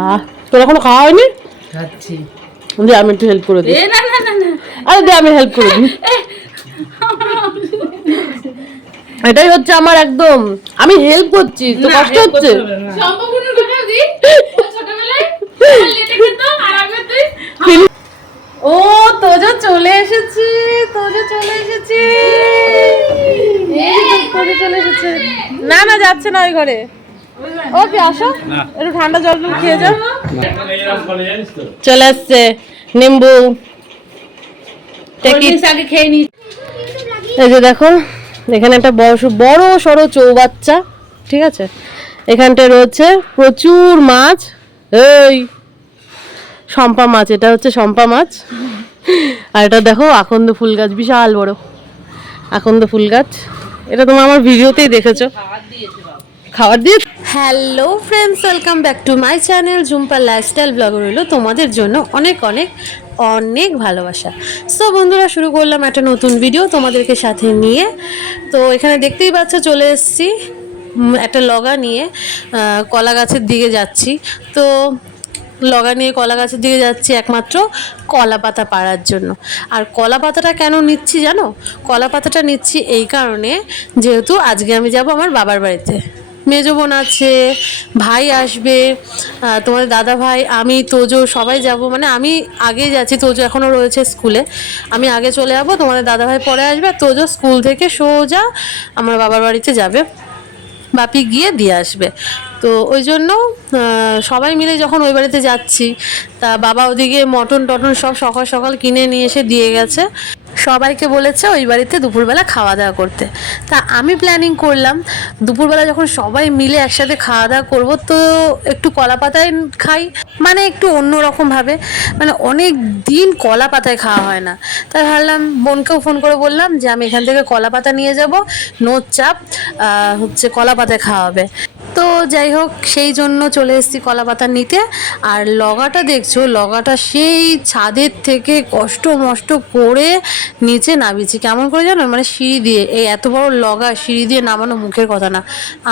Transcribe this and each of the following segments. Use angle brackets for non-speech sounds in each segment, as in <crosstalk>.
আহ তোর এখনও খাওয়া হয়নি খাচ্ছি। দে আমি একটু হেল্প করে দিই। না না না না। আরে দে আমি হেল্প করে দিই। এটাই হচ্ছে আমার একদম আমি হেল্প করছি তো কষ্ট হচ্ছে। সম্পূর্ণ কথা দি ও ছোটবেলায় লেটে খেত আর আমি তুই ও তোজো চলে এসেছে তোজো চলে এসেছে। এই চলে এসেছে। না না যাচ্ছে না ওই ঘরে। ওকে আসো। একটু ঠান্ডা জল খেয়ে যাও। চলে আসছে নিম্বু। এই যে দেখো এখানে একটা বড় বড় সড়ো চৌবাচ্চা ঠিক আছে? এখানটায় রয়েছে প্রচুর মাছ। এই শম্পা মাছ এটা হচ্ছে শম্পা মাছ। আর এটা দেখো আকন্দ ফুল গাছ বিশাল বড় আকন্দ ফুল গাছ। এটা তোমরা আমার ভিডিওতেই দেখেছ। খাবার দিয়ে hello friends welcome back to my channel Jhumpa lifestyle blog রইল তোমাদের জন্য অনেক অনেক অনেক ভালোবাসা। সো বন্ধুরা, শুরু করলাম একটা নতুন ভিডিও তোমাদেরকে সাথে নিয়ে। তো, এখানে দেখতেই পাচ্ছ, চলে এসেছি একটা লগা নিয়ে কলা গাছের দিকে যাচ্ছি। তো, লগা নিয়ে কলা গাছের দিকে যাচ্ছি একমাত্র কলা পাতা পাড়ার জন্য। আর কলা পাতাটা কেন নিচ্ছি জানো? কলা পাতাটা নিচ্ছি এই কারণে, যেহেতু আজকে আমি যাব আমার বাবার বাড়িতে। মেজো বোন আছে, ভাই আসবে তোমাদের দাদা ভাই, আমি, তোজো, সবাই যাব। মানে আমি আগেই যাচ্ছি, তোজো এখনও রয়েছে স্কুলে। আমি আগে চলে যাব, তোমাদের দাদা ভাই পরে আসবে, আর তোজো স্কুল থেকে সোজা আমার বাবার বাড়িতে যাবে। বাপি গিয়ে দিয়ে আসবে। তো ওই জন্য সবাই মিলে যখন ওই বাড়িতে যাচ্ছি, তা বাবা ওদিকে মটন টটন সব সকাল সকাল কিনে নিয়ে এসে দিয়ে গেছে। সবাইকে বলেছে ওই বাড়িতে দুপুরবেলা খাওয়া দাওয়া করতে। তা আমি প্ল্যানিং করলাম, দুপুরবেলা যখন সবাই মিলে একসাথে খাওয়া দাওয়া করব তো একটু কলা পাতায় খাই মানে একটু অন্য অন্যরকমভাবে মানে অনেক দিন কলা পাতায় খাওয়া হয় না। তাই ভাবলাম, বোনকেও ফোন করে বললাম যে আমি এখান থেকে কলা পাতা নিয়ে যাব নো চাপ হচ্ছে কলা পাতায় খাওয়া হবে। তো যাই হোক, সেই জন্য চলে এসেছি কলা নিতে। আর লগাটা দেখছ, লগাটা সেই ছাদের থেকে কষ্ট মষ্ট করে নিচে নামিয়েছি। কেমন করে জানো? মানে সিঁড়ি দিয়ে, এই এত বড় লগা সিঁড়ি দিয়ে নামানো মুখের কথা না।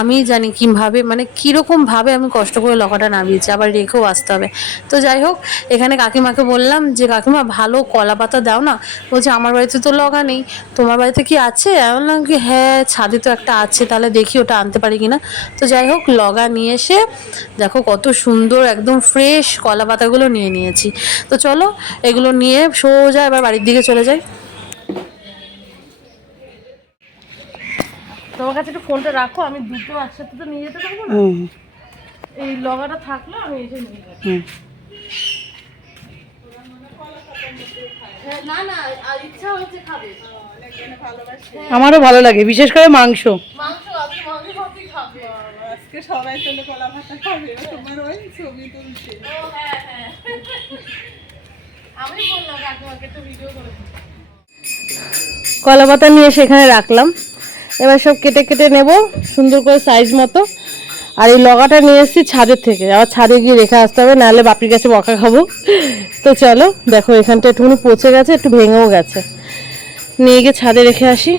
আমি জানি কীভাবে মানে কীরকমভাবে আমি কষ্ট করে লগাটা নামিয়েছি, আবার রেখেও আসতে হবে। তো যাই হোক, এখানে কাকিমাকে বললাম যে, কাকিমা, ভালো কলা পাতা দাও না? বলছে, আমার বাড়িতে তো লগা নেই। তোমার বাড়িতে কি আছে? আমি বললাম কি হ্যাঁ ছাদে তো একটা আছে, তাহলে দেখি ওটা আনতে পারি কিনা? তো যাই হোক লগা নিয়ে এসে দেখো কত সুন্দর একদম ফ্রেশ কলা পাতাগুলো নিয়ে নিয়েছি। তো চলো এগুলো নিয়ে সোজা এবার বাড়ির দিকে চলে যাই। তোমার কাছে একটু ফোনটা রাখো আমি দুটো একসাথে তো নিয়ে যেতে পারব না? এই লগাটা থাকলে আমি এসে নিয়ে যাব। না না আর ইচ্ছা হয়েছে খাবে। আমারও ভালো লাগে বিশেষ করে মাংস। মাংস আজকে সবাই চলে কলা ভাতা খাবে তোমার ওই ছবি তুলছে। ও হ্যাঁ হ্যাঁ। আমি বললাম কাকিমাকে একটু ভিডিও করে কলা পাতা নিয়ে সেখানে রাখলাম। এবার সব কেটে কেটে নেব সুন্দর করে সাইজ মতো। আর এই লগাটা নিয়ে এসেছি ছাদের থেকে। আবার ছাদে গিয়ে রেখে আসতে হবে নাহলে বাপির কাছে বকা খাব। তো চলো দেখো এখানটা একটুখানি পচে গেছে একটু ভেঙেও গেছে। নিয়ে গিয়ে ছাদে রেখে আসি।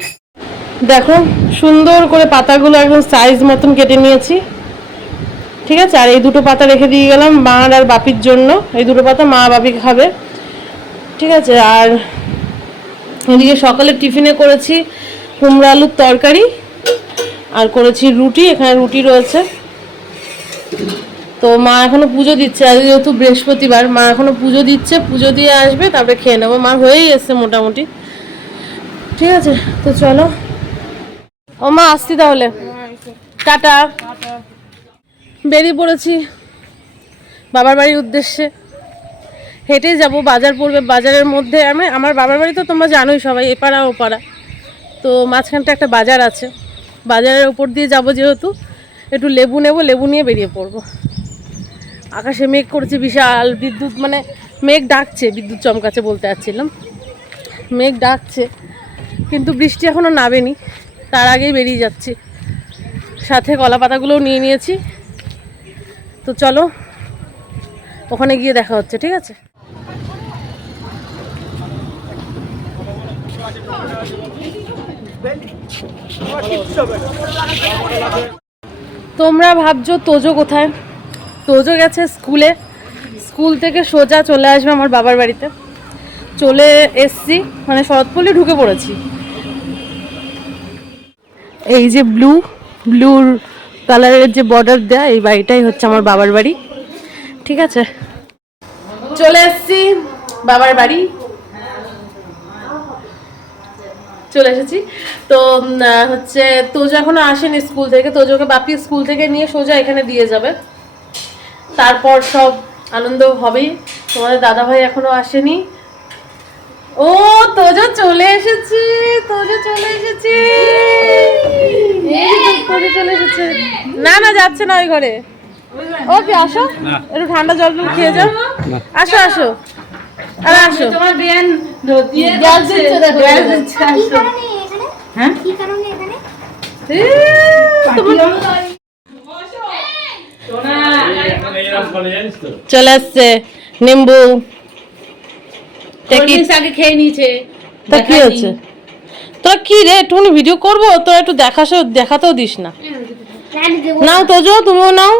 দেখো, সুন্দর করে পাতাগুলো একদম সাইজ মতন কেটে নিয়েছি। ঠিক আছে? আর এই দুটো পাতা রেখে দিয়ে গেলাম মার আর বাপির জন্য। এই দুটো পাতা মা বাপি খাবে। ঠিক আছে? আর এদিকে সকালে টিফিনে করেছি কুমড়ো আলুর তরকারি আর করেছি রুটি, এখানে রুটি রয়েছে। তো মা এখনও পুজো দিচ্ছে। আজ যেহেতু বৃহস্পতিবার, মা এখনও পুজো দিচ্ছে। পুজো দিয়ে আসবে, তারপরে খেয়ে নেব। মা হয়েই এসছে মোটামুটি। ঠিক আছে? তো চলো। ও মা, আসছি তাহলে। টাটা। বেরিয়ে পড়েছি বাবার বাড়ির উদ্দেশ্যে। হেঁটেই যাব বাজার পড়বে, বাজারের মধ্যে আমি, আমার বাবার বাড়ি তো তোমরা জানোই সবাই এপাড়া ওপাড়া তো মাঝখানটা একটা বাজার আছে। বাজারের উপর দিয়ে যাব যেহেতু, একটু লেবু নেব, লেবু নিয়ে বেরিয়ে পড়ব। আকাশে মেঘ করেছে, বিশাল বিদ্যুৎ মানে মেঘ ডাকছে, বিদ্যুৎ চমকাচ্ছে বলতে চাচ্ছিলাম। মেঘ ডাকছে, কিন্তু বৃষ্টি এখনও নামেনি। তার আগেই বেরিয়ে যাচ্ছি। সাথে কলা পাতাগুলোও নিয়ে নিয়েছি। তো চলো, ওখানে গিয়ে দেখা হচ্ছে, ঠিক আছে? তোমরা ভাবছ তোজো কোথায়? তোজো গেছে স্কুলে। স্কুল থেকে সোজা চলে আসবে আমার বাবার বাড়িতে। চলে এসছি মানে শরৎপল্লী ঢুকে পড়েছি। এই যে ব্লু ব্লুর কালারের যে বর্ডার দেয়া, এই বাড়িটাই হচ্ছে আমার বাবার বাড়ি। ঠিক আছে? চলে এসছি বাবার বাড়ি। চলে এসেছি। তো হচ্ছে তোজো এখনও আসেনি স্কুল থেকে। তোজোকে বাপি স্কুল থেকে নিয়ে সোজা এখানে দিয়ে যাবে। তারপর সব আনন্দ হবেই। তোমাদের দাদা ভাই এখনও আসেনি। ও তোজো চলে এসেছে তোজো চলে এসেছে। চলে এসেছে। না না যাচ্ছে না ওই ঘরে। ওকে আসো? একটু ঠান্ডা জল খেয়ে যাও। আসো আসো। আরে আসো। তোমার বিয়ান গ্যাস দিচ্ছে দেখো। কি কারণে এখানে? হ্যাঁ? কি কারণে এখানে? চলে আসছে নিম্বু। আগে খেয়ে নিয়েছে। তা কি হচ্ছে তোরা কি রে? একটুখানি ভিডিও করব? তোরা একটু দেখাসো দেখাতেও দিস না। নাও তোজো তুমিও নাও।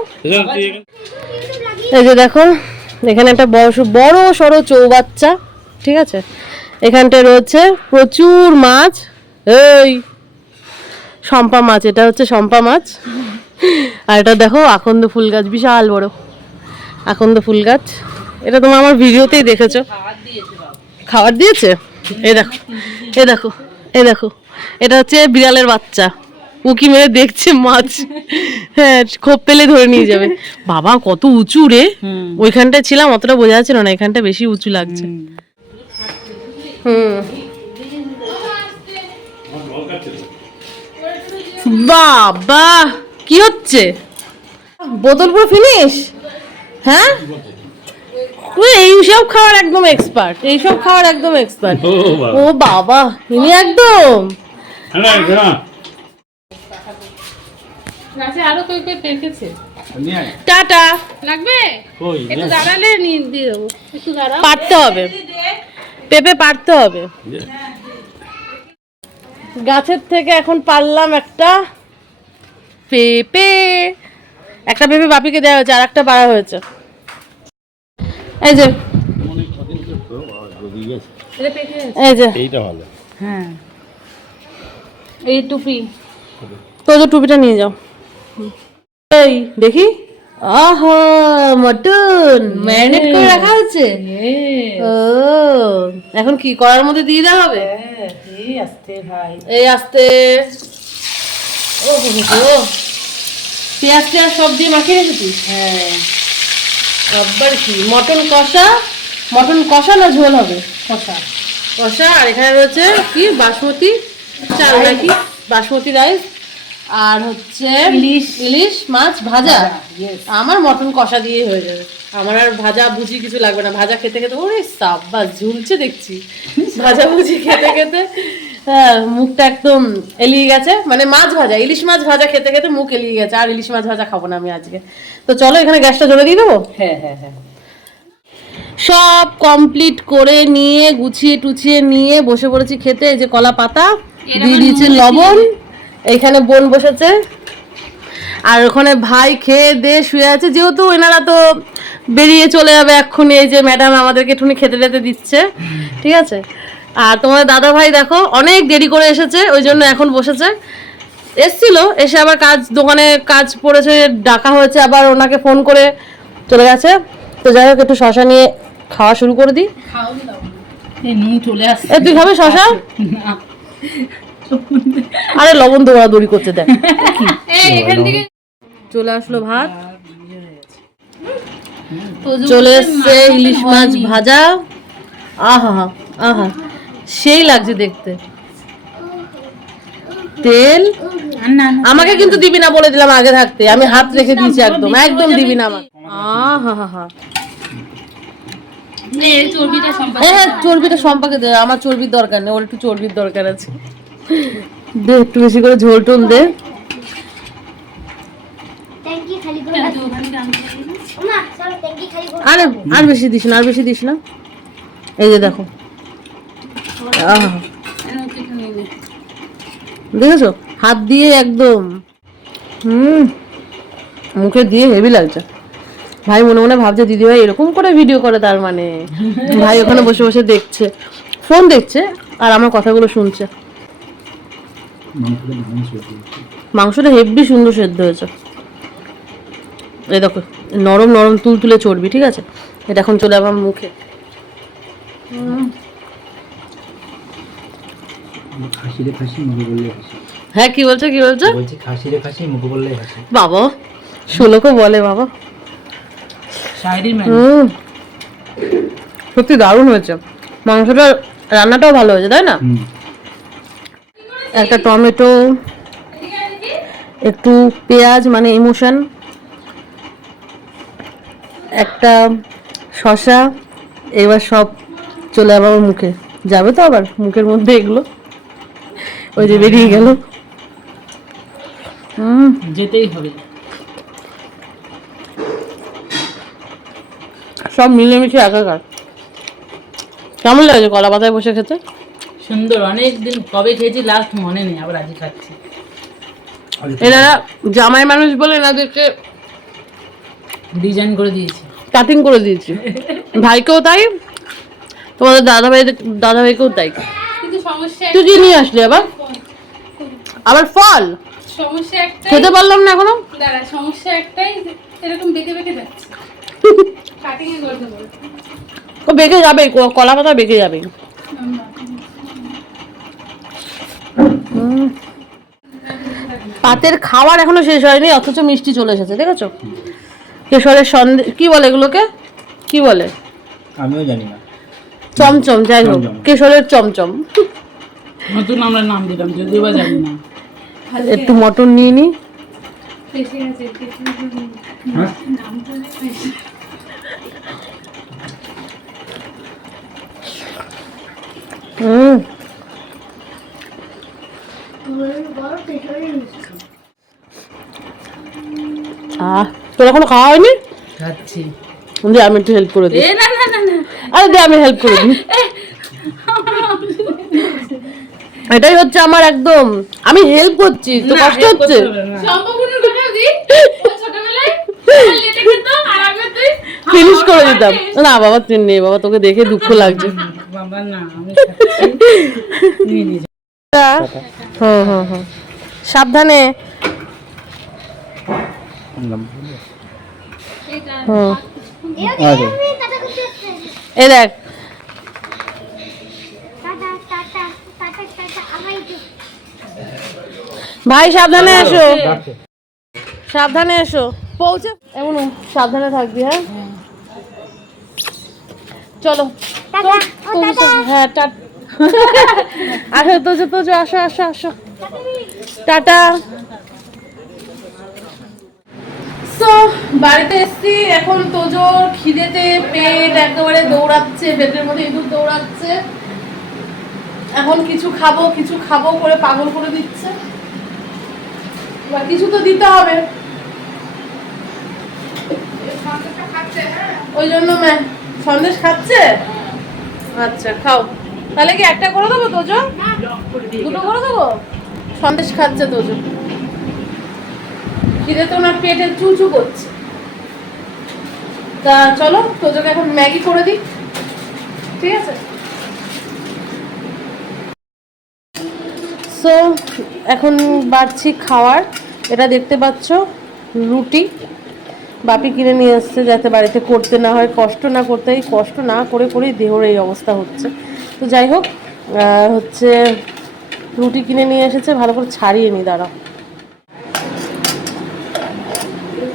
এই যে দেখো এখানে একটা বড় বড় সড়ো চৌবাচ্চা ঠিক আছে? এখানটায় রয়েছে প্রচুর মাছ। এই শম্পা মাছ এটা হচ্ছে শম্পা মাছ। আর এটা দেখো আকন্দ ফুল গাছ বিশাল বড়। আকন্দ ফুল গাছ। এটা তোমার আমার ভিডিওতেই দেখেছ। খাবার দিয়েছে? এ দেখো এ দেখো এ দেখো। এটা হচ্ছে বিড়ালের বাচ্চা। উকি মেরে দেখছে মাছ। হ্যাঁ খোপ পেলে ধরে নিয়ে যাবে। বাবা কত উঁচু রে। ওইখানটায় ছিলাম অতটা বোঝা যাচ্ছে না এখানটা বেশি উঁচু লাগছে। হুম। বাবা কি হচ্ছে? বোতল পুরো ফিনিশ হ্যাঁ? তুই এইসব খাওয়ার একদম এক্সপার্ট এইসব খাওয়ার একদম এক্সপার্ট ও বাবা। ইনি একদম। আরও কই কই পেকেছে টাটা। লাগবে? একটু দাঁড়ালে নিয়ে দিয়ে দেবো একটু দাঁড়াও। পারতে হবে। পেঁপে পারতে হবে। গাছের থেকে এখন পারলাম একটা পেঁপে। একটা পেঁপে বাপিকে দেওয়া হয়েছে আর একটা পাড়া হয়েছে। এই যে। এই যে। এইটা ভালো। হ্যাঁ। এই টুপি। তো যে টুপিটা নিয়ে যাও। এই দেখি। আহা মটন। ম্যারিনেট করে রাখা হচ্ছে? ও এখন কি করার মধ্যে দিয়ে দেওয়া হবে? এই আসতে ভাই। এই আস্তে। ও। পেঁয়াজ টেয়াজ সব দিয়ে মাখিয়ে রেখেছিস? হ্যাঁ। আবার কি? মটন কষা? মটন কষা না ঝোল হবে? কষা। কষা আর এখানে রয়েছে কি? বাসমতি চাল নাকি? বাসমতি রাইস আর হচ্ছে ইলিশ। ইলিশ মাছ ভাজা। আমার মটন কষা দিয়ে হয়ে যাবে। আমার আর ভাজা ভুজি কিছু লাগবে না। ভাজা খেতে খেতে ওরে সাব্বা ঝুলছে দেখছি। <laughs> ভাজা ভুজি খেতে খেতে। মুখটা একদম এলিয়ে গেছে। মানে মাছ ভাজা ইলিশ মাছ ভাজা খেতে খেতে মুখ এলিয়ে গেছে। আর ইলিশ মাছ ভাজা খাব না আমি আজকে। তো চলো এখানে গ্যাসটা জ্বলে দিয়ে দেবো? হ্যাঁ হ্যাঁ হ্যাঁ। সব কমপ্লিট করে নিয়ে গুছিয়ে টুছিয়ে নিয়ে বসে পড়েছি খেতে। এই যে কলা পাতা দিয়ে দিয়েছে লবণ। এইখানে বোন বসেছে। আর ওখানে ভাই খেয়ে দিয়ে শুয়ে আছে। যেহেতু এনারা তো বেরিয়ে চলে যাবে এক্ষুনি এই যে ম্যাডাম আমাদেরকে একটুখানি খেতে টেতে দিচ্ছে। ঠিক আছে? আর তোমার দাদা ভাই দেখো অনেক দেরি করে এসেছে ওই জন্য এখন বসেছে। এসছিল এসে আবার কাজ দোকানে কাজ পড়েছে ডাকা হয়েছে আবার ওনাকে ফোন করে চলে গেছে। তো যাই হোক একটু শশা নিয়ে খাওয়া শুরু করে দিই। এ তুই খাবে শশা? আরে লবণ দৌড়াদৌড়ি করছে দেখ। এই চলে আসলো ভাত। চলে এসছে ইলিশ মাছ ভাজা। আহা আহা। সেই লাগছে দেখতে। তেল? আমাকে কিন্তু দিবি না বলে দিলাম আগে থাকতে। আমি হাত রেখে দিয়েছি একদম একদম দিবি না আমাকে। চর্বিটা হ্যাঁ হ্যাঁ চর্বিটা সম্পাকে দে আমার চর্বির দরকার নেই ওর একটু চর্বির দরকার আছে। দে একটু বেশি করে ঝোল টোল দে। ট্যাঙ্কি খালি করে ওমা চলো ট্যাঙ্কি খালি করে আরে আর বেশি দিস না আর বেশি দিস না। এই যে দেখো। দেখেছ? হাত দিয়ে একদম। হুম। মুখে দিয়ে হেভি লাগছে। ভাই মনে মনে ভাবছে দিদি ভাই এরকম করে ভিডিও করে তার মানে? <laughs> ভাই ওখানে বসে বসে দেখছে। ফোন দেখছে আর আমার কথাগুলো শুনছে। মাংসটা হেভি সুন্দর সেদ্ধ হয়েছে। এই দেখো নরম নরম তুল তুলে চর্বি ঠিক আছে? এটা এখন চলে আমার মুখে। খাসিরে খাসি মুখে বললে হাসি হ্যাঁ কি বলছো কি বলছো? বলছি খাসিরে খাসি মুখে বললে হাসি বাবা ষোলোকে বলে বাবা। শায়রি সত্যি দারুণ হয়েছে। মাংসটা রান্নাটাও ভালো হয়েছে তাই না? একটা টমেটো একটু পেঁয়াজ মানে ইমোশন একটা শশা এবার সব চলে আবার মুখে। যাবে তো আবার মুখের মধ্যে এগুলো? ওই যে বেরিয়ে গেল। হুম। যেতেই হবে। সব মিলেমিশে একাকার। কেমন লাগছে কলা পাতায় বসে খেতে? সুন্দর অনেক দিন কবে খেয়েছি লাস্ট মনে নেই আবার আজই খাচ্ছি। এনারা জামাই মানুষ বলে এনাদেরকে ডিজাইন করে দিয়েছি। কাটিং করে দিয়েছি। ভাইকেও তাই তোমাদের দাদা ভাই দাদা ভাইকেও তাই। কিন্তু সমস্যা তুই কি নিয়ে আসলি আবার? আবার ফল? সমস্যা একটাই খেতে পারলাম না এখনও? দাঁড়া সমস্যা একটাই এরকম বেঁকে বেঁকে যাচ্ছে। কাটিং এ করতে ও বেঁকে যাবে ক- কলা পাতা বেঁকে যাবে। পাতের খাবার এখনও শেষ হয়নি অথচ মিষ্টি চলে এসেছে দেখেছ? কেশরের সন্দেশ কি বলে এগুলোকে? কি বলে? আমিও জানি না। চমচম যাই হোক কেশরের চমচম। নতুন আমরা নাম দিলাম যদিও বা জানি না। একটু মটন নিয়ে নি। হ্যাঁ? আহ তোর এখনও খাওয়া হয়নি? খাচ্ছি। আমি একটু হেল্প করে দিই। এ না না না না। আরে দে আমি হেল্প করে দিই। এটাই হচ্ছে আমার একদম আমি হেল্প করছি তো কষ্ট হচ্ছে। ফিনিশ করে দিতাম। না বাবা তুই নে বাবা তোকে দেখে দুঃখ লাগছে। <laughs> সাবধানে। আসছে। এই দেখ ভাই সাবধানে এসো। সাবধানে এসো। পৌঁছে এমন সাবধানে থাকবি হ্যাঁ? চলো। হ্যাঁ টাটা <laughs> আসো তোজো তোজো আসো আসো আসো। টাটা। সো বাড়িতে এসছি। এখন তোজোর খিদেতে পেট একেবারে দৌড়াচ্ছে পেটের মধ্যে ইঁদুর দৌড়াচ্ছে। এখন কিছু খাব কিছু খাব করে পাগল করে দিচ্ছে। এবার কিছু তো দিতে হবে। ওই জন্য ম্যাম, সন্দেশ খাচ্ছে? আচ্ছা খাও। তাহলে কি একটা করে দেবো তোজো দুটো করে দেবো? সন্দেশ খাচ্ছে তোজো খিদে তো ওনার পেটে চুচু করছে। তা চলো তোজোকে এখন ম্যাগি করে দিই। ঠিক আছে? সো এখন বাড়ছি খাওয়ার। এটা দেখতে পাচ্ছ, রুটি। বাপি কিনে নিয়ে এসছে যাতে বাড়িতে করতে না হয়, কষ্ট না করতে হয়। কষ্ট না করে করেই দেহর এই অবস্থা হচ্ছে। তো যাই হোক হচ্ছে রুটি কিনে নিয়ে এসেছে, ভালো করে ছাড়িয়ে নি, দাঁড়াও।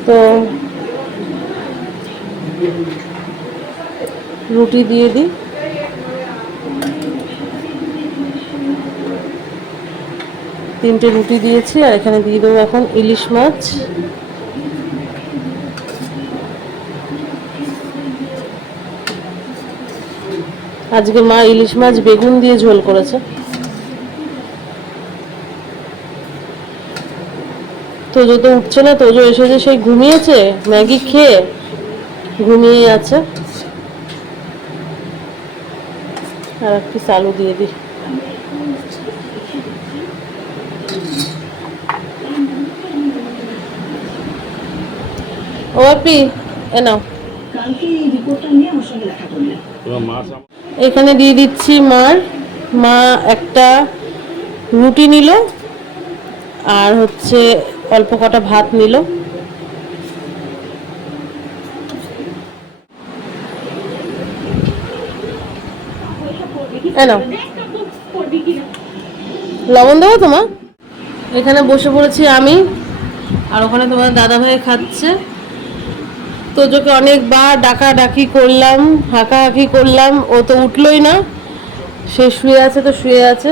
তো রুটি দিয়ে দিই। তিনটে রুটি দিয়েছি আর এখানে দিয়ে দেবো এখন ইলিশ মাছ। আজকে মা ইলিশ মাছ বেগুন দিয়ে ঝোল করেছে। তোজো তো উঠছে না, তোজো এসে যে সেই ঘুমিয়েছে, ম্যাগি খেয়ে ঘুমিয়ে আছে। আর একটু আলু দিয়ে দিই। ও আপি এ নাও। এখানে দিয়ে দিচ্ছি মার। মা একটা রুটি নিল আর হচ্ছে অল্প কটা ভাত নিল। লবণ দেবো তোমার এখানে বসে পড়েছি আমি, আর ওখানে তোমার দাদা ভাই খাচ্ছে। তোজোকে অনেকবার ডাকা ডাকি করলাম, হাঁকাহাঁকি করলাম, ও তো উঠলোই না। সে শুয়ে আছে তো শুয়ে আছে।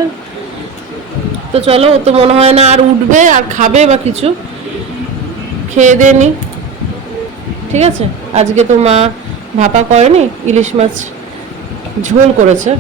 তো চলো, ও তো মনে হয় না আর উঠবে, আর খাবে বা কিছু। খেয়ে দিয়ে নি। ঠিক আছে? আজকে তো মা ভাপা করেনি, ইলিশ মাছ ঝোল করেছে।